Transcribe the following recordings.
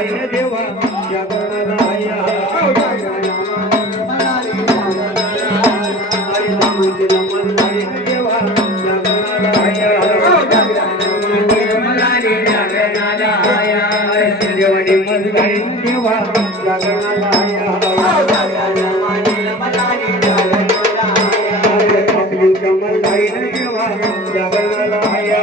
आहे देवा जागरणाला आया मंदिर मन आहे देवा जागरणाला आया देवाने मन आहे देवा जागरणाला आया आपली कमल आहे देवा जागरणाला आया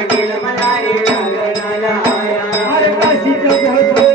घरी मल्हारी जागरणाला आया अरे काशीचं घोसलं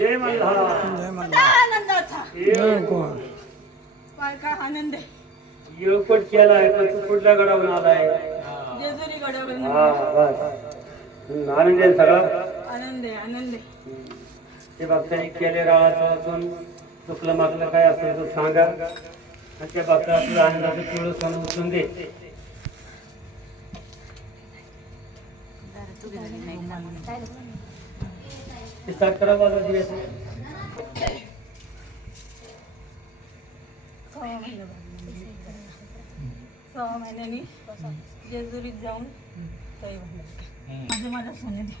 जय आनंद योगपट केलाय पण तू कुठल्या गडावरून आलाय जेजुरी गडावरून आनंद आहे सगळा आनंद आहे ते भक्तांनी केले राहाचं चुकलं मागलं काय असेल तर सांगा आणि त्या भक्ता आपलं आनंदाचं पिवळं सण उचलून दे करा बाबा दिवस 6 महिन्यांनी जेजुरीत जाऊन माझ्या सोन्याने